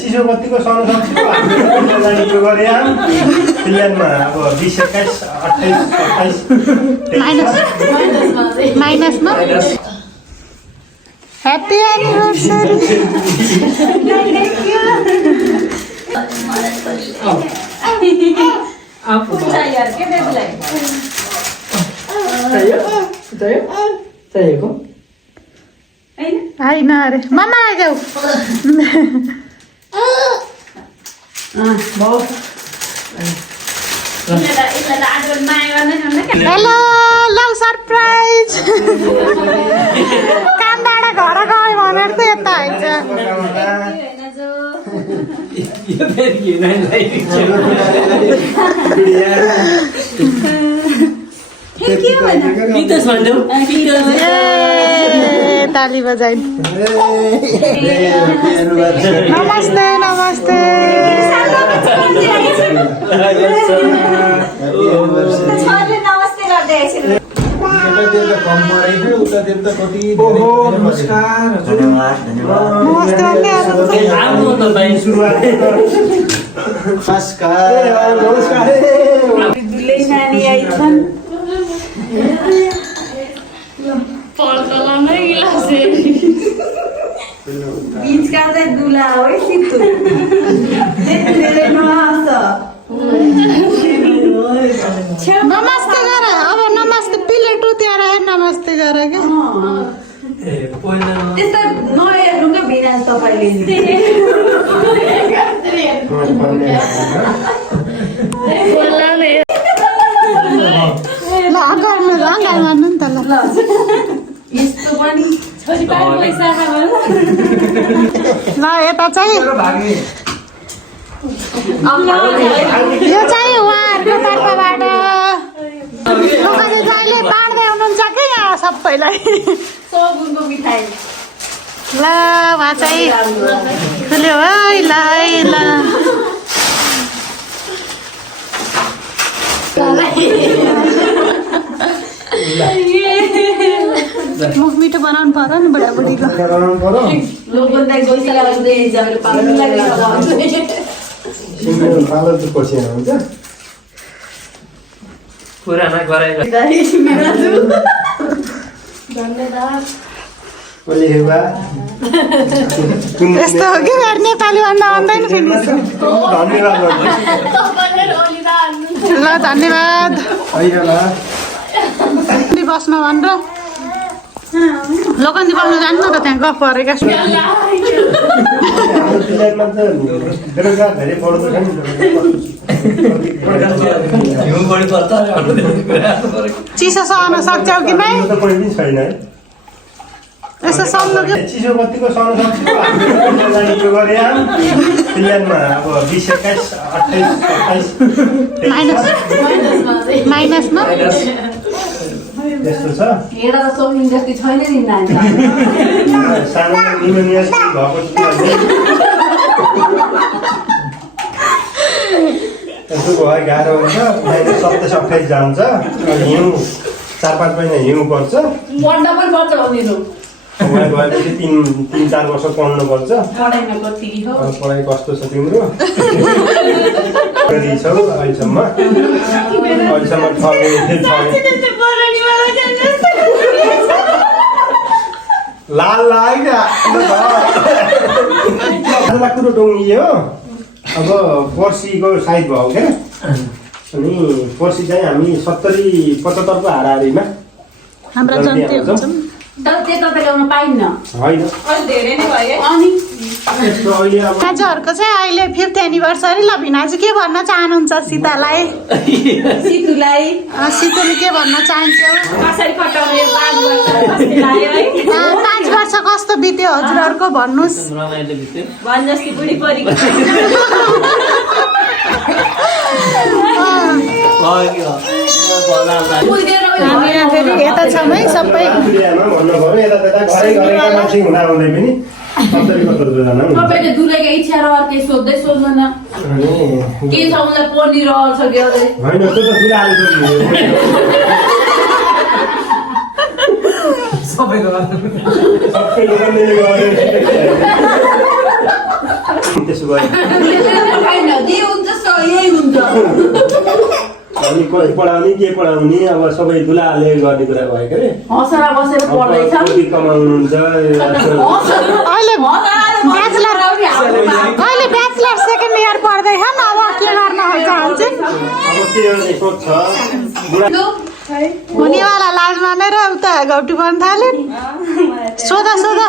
चिसो बत्तीको सहन सक्छु हामीले गरे फिनल्यान्डमा अब 20 21 28 28 माइनसमा ह्याप्पी एनिभर्सरी चाहिएको होइन अरे मामा आइजाऊ हेलो लौ सरप्राइज कामबाट घर गयो भनेर त यता आइन्छ ताली बजाइ नमस्ते नमस्ते नमस्ते गर अब नमस्ते प्लेट उतार नमस्ते गर क्या त्यस्तो नहेर्नु क्या बिना तपाईँले ल अगाडि मार्नु नि त ल यस्तो पनि ल यता चाहिँ यो चाहिँ उहाँहरूको तर्फबाट अहिले बाँड्दै हुनुहुन्छ कि यहाँ सबैलाई सगुनको मिठाई ल उहाँ चाहिँ खुल्यो है ल मुख मिठो बनाउनु पर्यो नि बुढाबुढीको पुराना गराएर यस्तो हो कि नेपाली भन्दा आउँदैन फेरि ल धन्यवाद बस्न भनेर लोकन्ती बस्न जानु त त्यहाँ गफ परेका चिसो सहन सक्छौ कि नै यसो सक्नु चिसो बत्तीको सहन सक्छु हामीले गरे फिनल्यान्डमा अब 20 21 28 माइनसमा यस्तो छ हेर त सोमिङ जति छैन नि नानी सानो निमोनिया भएको यसो भयो गाह्रो हुन्छ 27-28 जान्छ हिउँ 4-5 महिना हिउँ पर्छ पढ्न पनि पर्छ उनीहरू भनेपछि 3-4 वर्ष पढ्नु पर्छ पढाइमा कति हो पढाइ कस्तो छ तिम्रो छौ अहिलेसम्म लाल लाग्यो कुरो टोङ्गियो अब पर्सीको साइड भयो क्या अनि पर्सी चाहिँ हामी 70-75 को हाराहारीमा हाम्रा जन्ती हुन्छ तर त्यो तपाईँ ल्याउन पाइन्न होइन धेरै नै भयो अनि दाजुहरूको चाहिँ अहिले 5th एनिभर्सरी ल भिनाजु के भन्न चाहनुहुन्छ सीतालाई सीतुले के भन्न चाहन्छौ 5 वर्ष कस्तो बित्यो हजुरहरूको भन्नुहोस् फेरि यता छौँ है सबै तपाईँले दुलेको इच्छा र अर्कै सोध्दै सोध्दैन के छ उसलाई पनिर छ कि त्यसो भयो होइन जे हुन्छ यही हुन्छ अनि पढाउने के पढाउने अब सबै दुलाले गर्ने कुरा भयो के अरे हँसरा बसेर पढ्दैछ कति कमाउनुहुन्छ अहिले ब्याचलर सेकेन्ड इयर पढ्दैछन् अब के गर्न चाहन्छ अब के गर्ने सोच छ हुनेवाला लाज मानेर उता घौटी बन्न थाले सोध सोध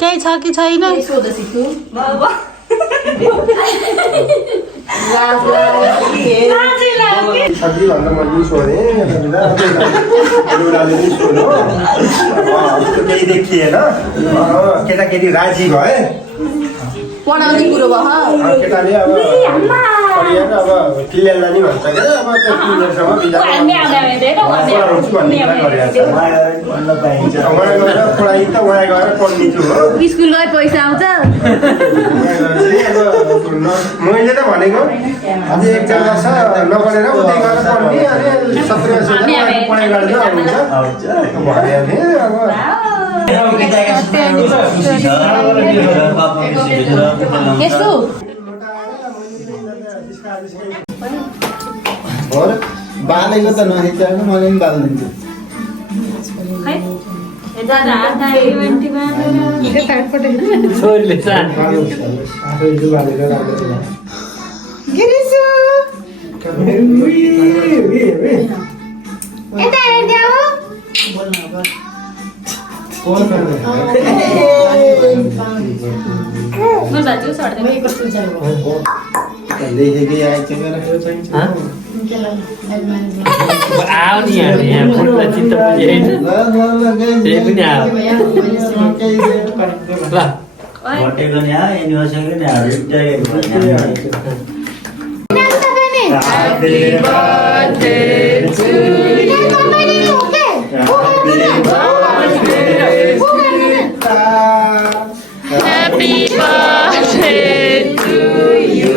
केही छ कि छैन सोध सिक्नु सब्जी भन्दा मैले सोधेँ एउटाले नि सोध्यो केही देखिएन केटाकेटी राजी भए पढाउने कुरो भयो केटाले अब पढिएर अब क्लियर लाने भन्छ क्या अब त्यो क्लियरसम्म पढाउँछु भन्ने कुरा गरिरहेको छ उहाँ गएर पढाइ त उहाँ गएर पढ्ने छु हो स्कुलमै पैसा आउँछ मैले त भनेको अझै 1-4 वर्ष नपढेर उतै गएर पढ्ने अनि 17 वर्ष पढाइ गर्दा हुन्छ भने अब बालेको त नखिचाउनु मैले पनि बालिदिन्छु छोरीले चाहन्छ लेखेकै आएछ आउने यहाँ फुट्न चित्त बुझेन त्यही पनि आयो ल घटेको नि युनिभर्सिटी नि Happy birthday to you.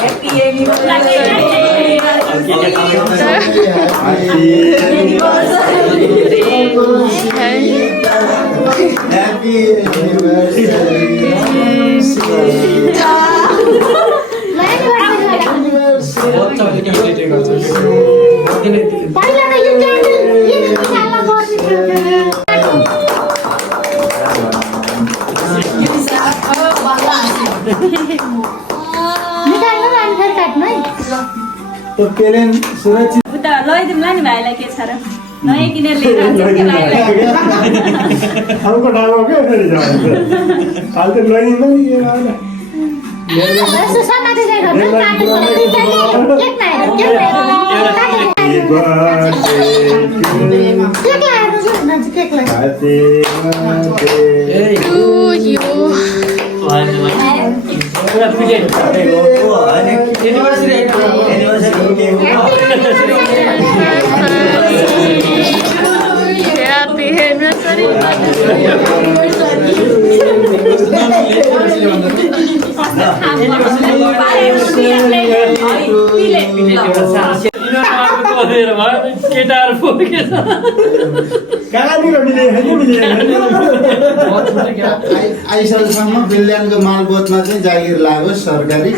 Happy birthday to you. Happy anniversary. तो पेरेन्ट सुरक्षित उता लैदिउँला नि भाइलाई के छ र नयाँ किनेर लिएर आउँछ के भाइलाई हमको डालो क्या तेरी जान हाल तो लड़ी ना ये वाला आइसकेसम्म बिल्यानको मालबोतमा चाहिँ जागिर लागोस् सरकारी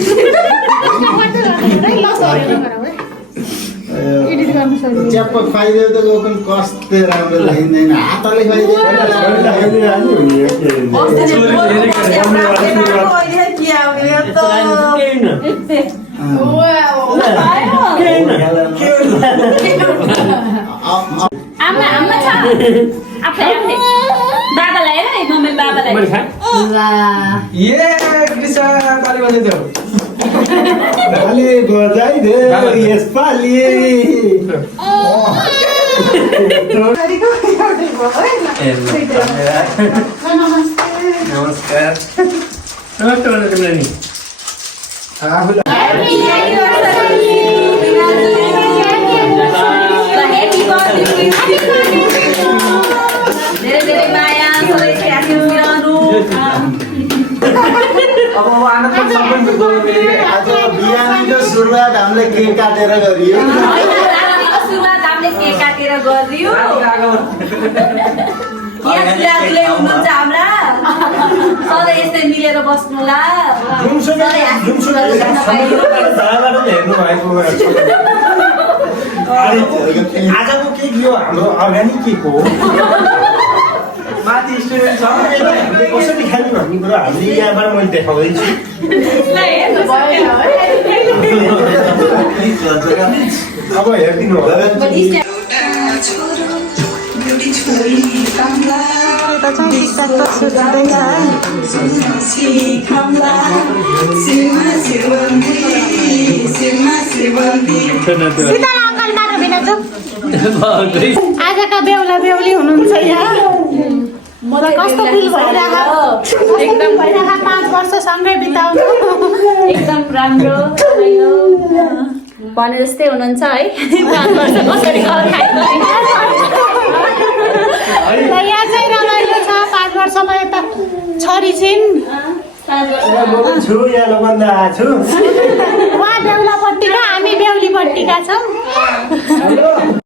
च्याप्प खुवाइदियो त गएको कस्तो राम्रो लागिँदैन हातले बाबालाई है मम्मी बाबालाई पाली बजाई दे यस पाली नमस्कार तिमीलाई नि धेरै माया सबैले आशीर्वाद आज बिहानीको सुरुवात हामीले केक काटेर गरियो सुरुवात हामीले केक काटेर गरियो दुलै हुनुहुन्छ हाम्रा सधैँ यस्तै मिलेर बस्नुला आजको केक यो हाम्रो अर्ग्यानिक केक हो माथि स्टुडेन्ट छ हामीले कसरी खाने भन्ने कुरा हामीले यहाँबाट मैले देखाउँदैछु अब हेरिदिनु होला यता चाहिँ टिकटकको सुट हुँदैछ शीतल अङ्कल माथि बिना चुप आजका बेहुला बेहुली हुनुहुन्छ यहाँ मलाई कस्तो फिल भइरहेको एकदम भइरहेको 5 वर्ष सँगै बिताउनु एकदम राम्रो रमाइलो भने जस्तै हुनुहुन्छ है 5 वर्ष कसरी घर खाइदिनु यहाँ चाहिँ रमाइलो छ 5 वर्षमा यता छोरी छिन् म पनि छु यहाँ लोकन्दा आएको छु उहाँ बेहुलापट्टिका हामी बेहुलीपट्टिका छौँ